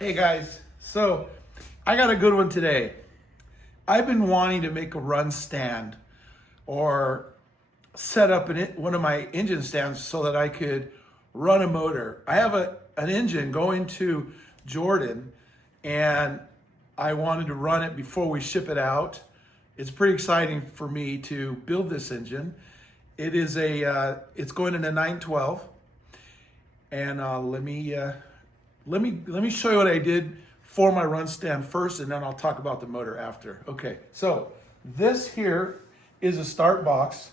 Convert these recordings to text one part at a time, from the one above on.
Hey guys, so I got a good one today. I've been wanting to make a run stand or set up one of my engine stands so that I could run a motor. I have an engine going to Jordan and I wanted to run it before we ship it out. It's pretty exciting for me to build this engine. It's going in a 912 and let me show you what I did for my run stand first, and then I'll talk about the motor after. Okay, so this here is a start box.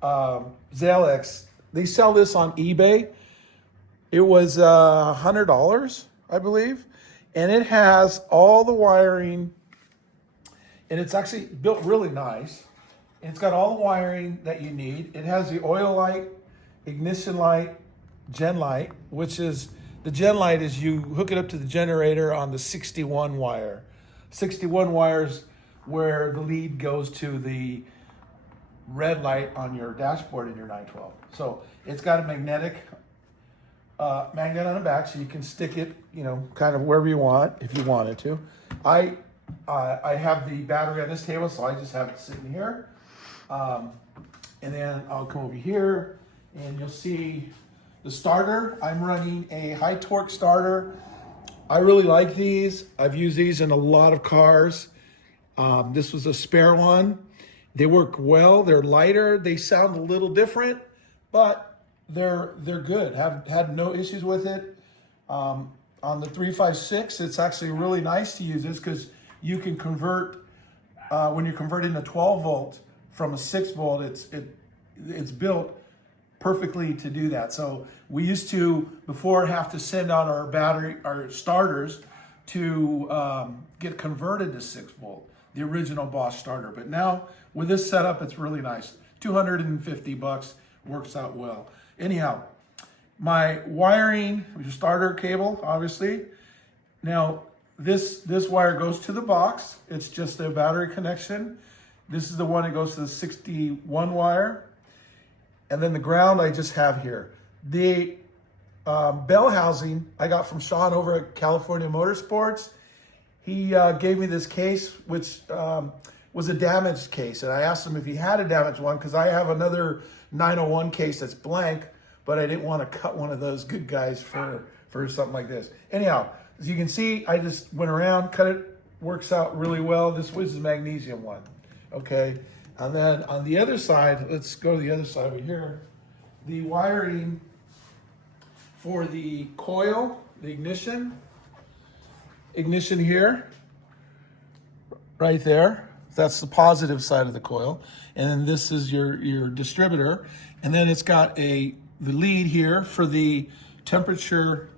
Solex. They sell this on eBay. It was $100, I believe, and it has all the wiring, and it's actually built really nice. It's got all the wiring that you need. It has the oil light, ignition light, gen light, which is the gen light is you hook it up to the generator on the 61 wire. 61 wires where the lead goes to the red light on your dashboard in your 912. So it's got a magnet on the back, so you can stick it, kind of wherever you want if you wanted to. I have the battery on this table, so I just have it sitting here. And then I'll come over here and you'll see the starter. I'm running a high torque starter. I really like these. I've used these in a lot of cars. This was a spare one. They work well. They're lighter. They sound a little different, but they're good. Have had no issues with it. On the 356, it's actually really nice to use this because you can convert when you're converting a 12 volt from a 6 volt. It's built perfectly to do that. So we used to before have to send out our starters to get converted to 6 volt, the original Bosch starter. But now with this setup, it's really nice. $250 works out well. Anyhow, my wiring, your starter cable, obviously. Now this wire goes to the box. It's just a battery connection. This is the one that goes to the 61 wire. And then the ground I just have here. The bell housing I got from Sean over at California Motorsports. He gave me this case, which was a damaged case. And I asked him if he had a damaged one because I have another 901 case that's blank, but I didn't want to cut one of those good guys for something like this. Anyhow, as you can see, I just went around, cut it, works out really well. This was the magnesium one, okay? And then on the other side, let's go to the other side over here. The wiring for the coil, the ignition here, right there. That's the positive side of the coil. And then this is your distributor. And then it's got the lead here for the temperature,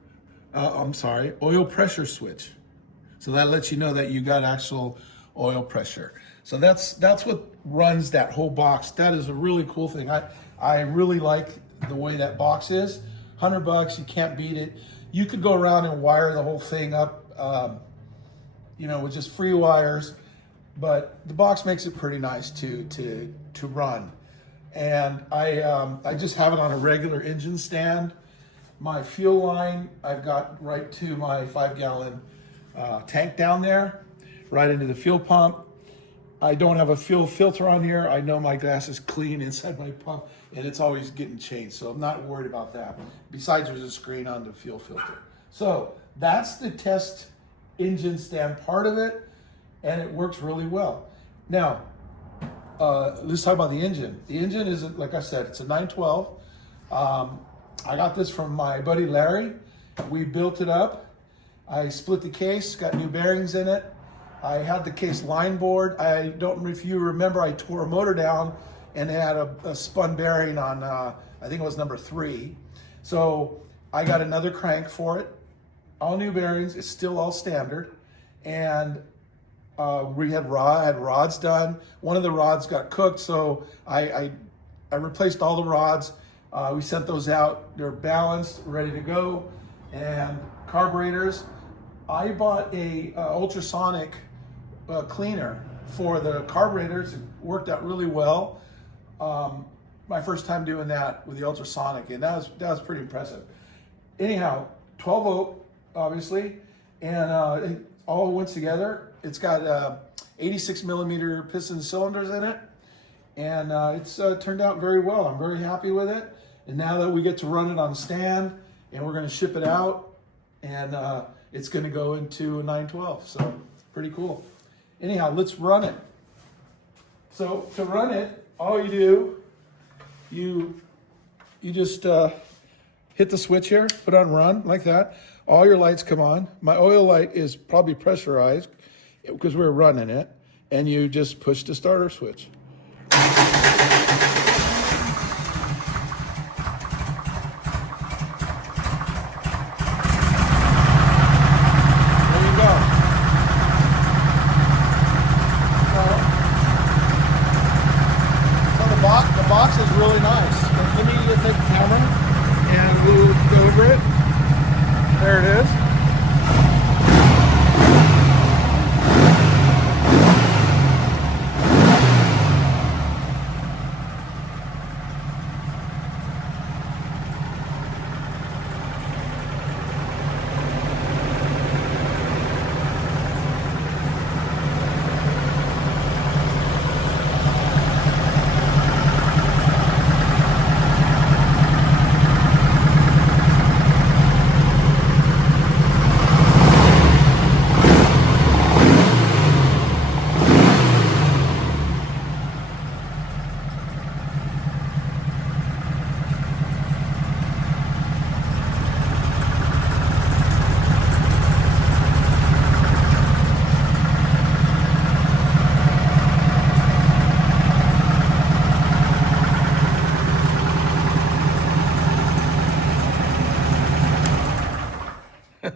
oil pressure switch. So that lets you know that you got actual oil pressure. So that's what runs that whole box. That is a really cool thing. I really like the way that box is. $100, you can't beat it. You could go around and wire the whole thing up, with just free wires, but the box makes it pretty nice to run. And I just have it on a regular engine stand. My fuel line, I've got right to my 5-gallon tank down there, right into the fuel pump. I don't have a fuel filter on here. I know my gas is clean inside my pump and it's always getting changed. So I'm not worried about that. Besides, there's a screen on the fuel filter. So that's the test engine stand part of it. And it works really well. Now, let's talk about the engine. The engine is, like I said, it's a 912. I got this from my buddy Larry. We built it up. I split the case, got new bearings in it. I had the case line board. I don't know if you remember, I tore a motor down and it had a spun bearing on, I think it was number 3. So I got another crank for it. All new bearings, it's still all standard. And we had rods done. One of the rods got cooked, so I replaced all the rods. We sent those out. They're balanced, ready to go. And carburetors, I bought a ultrasonic cleaner for the carburetors. It worked out really well. My first time doing that with the ultrasonic, and that was pretty impressive. Anyhow, 12 volt, obviously. and it all went together. It's got 86 millimeter piston cylinders in it, and it's turned out very well. I'm very happy with it. And now that we get to run it on the stand, and we're going to ship it out, and it's going to go into a 912. So pretty cool. Anyhow, let's run it. So to run it, all you do, you just hit the switch here, put on run like that. All your lights come on. My oil light is probably pressurized because we're running it, and you just push the starter switch. The box is really nice. Let me take the camera and we'll go over it. There it is.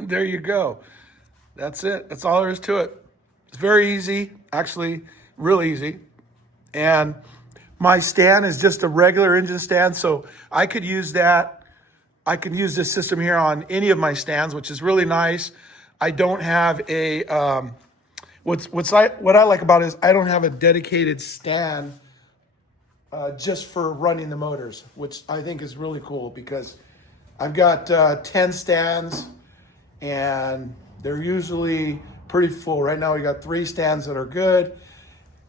There you go. That's it. That's all there is to it. It's very easy, actually, real easy. And my stand is just a regular engine stand, so I could use that. I can use this system here on any of my stands, which is really nice. I don't have a, what I like about it is I don't have a dedicated stand just for running the motors, which I think is really cool because I've got 10 stands, and they're usually pretty full. Right now we got 3 stands that are good,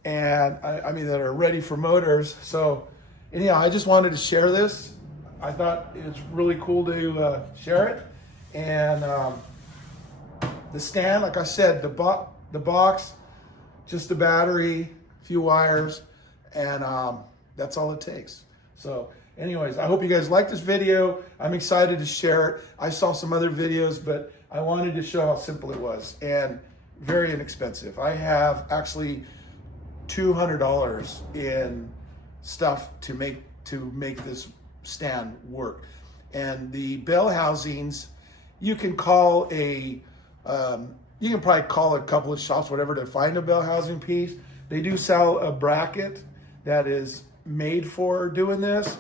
and I mean that are ready for motors. So anyhow, I just wanted to share this. I thought it's really cool to share it. And the stand, like I said, the box, just the battery, a few wires, and that's all it takes. So anyways, I hope you guys like this video. I'm excited to share it. I saw some other videos, but I wanted to show how simple it was and very inexpensive. I have actually $200 in stuff to make this stand work. And the bell housings, you can call you can probably call a couple of shops, whatever, to find a bell housing piece. They do sell a bracket that is made for doing this.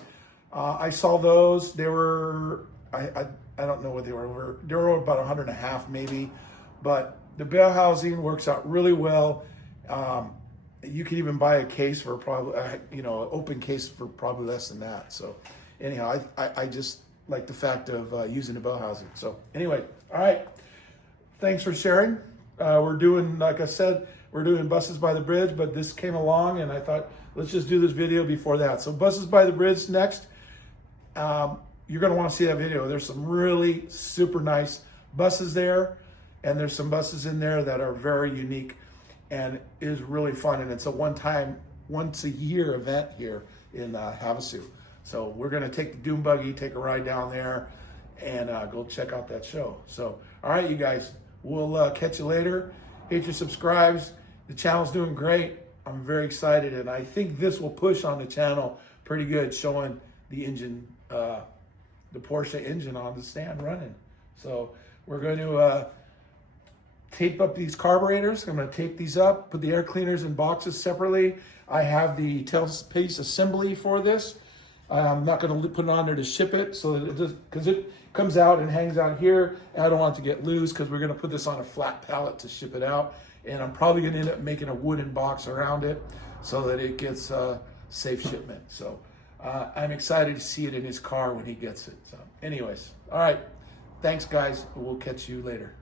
I saw those. They were, I don't know what they were. They were about $150 maybe, but the bell housing works out really well. You can even buy a case for probably, an open case for probably less than that. So anyhow, I just like the fact of using the bell housing. So anyway, all right. Thanks for sharing. We're doing, like I said, we're doing Buses by the Bridge, but this came along and I thought, let's just do this video before that. So Buses by the Bridge next. You're going to want to see that video. There's some really super nice buses there, and there's some buses in there that are very unique and is really fun. And it's a once a year event here in Havasu. So we're going to take the Doom Buggy, take a ride down there, and go check out that show. So, all right, you guys, we'll catch you later. Hit your subscribes. The channel's doing great. I'm very excited, and I think this will push on the channel pretty good, showing the engine, the Porsche engine on the stand running. So we're going to tape up these carburetors. I'm going to tape these up, put the air cleaners in boxes separately. I have the tailpiece assembly for this. I'm not going to put it on there to ship it, so that it just, because it comes out and hangs out here, and I don't want it to get loose because we're going to put this on a flat pallet to ship it out. And I'm probably going to end up making a wooden box around it so that it gets safe shipment. So I'm excited to see it in his car when he gets it. So anyways, all right. Thanks, guys. We'll catch you later.